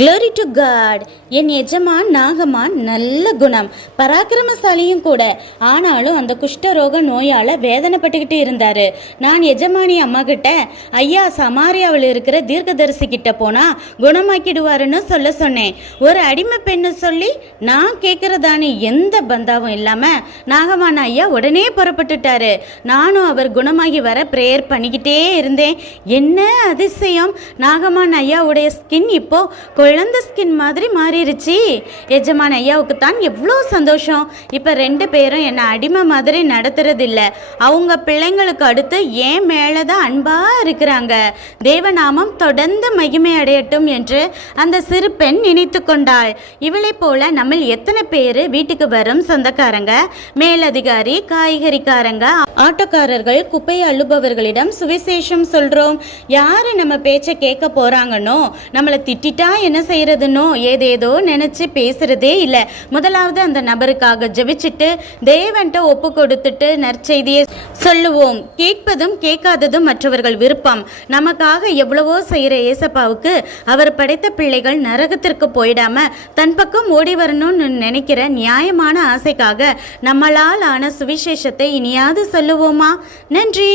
Glory to God. என் எஜமான் நாகமான் நல்ல குணம், பராக்கிரமசாலியும் கூட. ஆனாலும் அந்த குஷ்டரோக நோயால் வேதனைப்பட்டுக்கிட்டு இருந்தார். நான் எஜமானி அம்மா கிட்ட, ஐயா சமாரியாவில் இருக்கிற தீர்க்கதரிசி கிட்ட போனால் குணமாக்கிடுவாருன்னு சொல்ல சொன்னேன். ஒரு அடிமை பெண்ணு சொல்லி நான் கேட்குறதானே எந்த பந்தாவும் இல்லாமல் நாகமான் ஐயா உடனே புறப்பட்டுட்டாரு. நானும் அவர் குணமாகி வர ப்ரேயர் பண்ணிக்கிட்டே இருந்தேன். என்ன அதிசயம்! நாகமான் ஐயாவுடைய ஸ்கின் இப்போ குழந்தை ஸ்கின் மாதிரி மாறிடுச்சு. எஜமான் ஐயாவுக்கு தான் எவ்வளோ சந்தோஷம். இப்போ 2 பேரும் என்னை அடிமை மாதிரி நடத்துறதில்ல. அவங்க பிள்ளைங்களுக்கு அடுத்து ஏன் மேலே தான் அன்பாக இருக்கிறாங்க. தேவநாமம் தொடர்ந்து மகிமை அடையட்டும் என்று அந்த சிறு பெண் நினைத்து கொண்டாள். இவளை போல நம்ம எத்தனை பேர் வீட்டுக்கு வரும் சொந்தக்காரங்க, மேலதிகாரி, காய்கறிக்காரங்க, ஆட்டோக்காரர்கள், குப்பை அள்ளுபவர்களிடம் சுவிசேஷம் சொல்கிறோம். யார் நம்ம பேச்சை கேட்க போகிறாங்கன்னோ, நம்மளை திட்டிட்டா என்ன செய்யறதுன்னோ ஏதேதோ நினைச்சு பேசுறதே இல்லை. முதலாவது அந்த நபருக்காக ஜெபிச்சுட்டு தேவன்ட்ட ஒப்பு கொடுத்துட்டு நற்செய்தியை சொல்லுவோம். கேட்பதும் கேட்காததும் மற்றவர்கள் விருப்பம். நமக்காக எவ்வளவோ செய்கிற ஏசப்பாவுக்கு அவர் படைத்த பிள்ளைகள் நரகத்திற்கு போயிடாம தன் பக்கம் ஓடி வரணும்னு நினைக்கிற நியாயமான ஆசைக்காக நம்மளால் ஆன சுவிசேஷத்தை இனியாவது சொல்லுவோமா? நன்றி.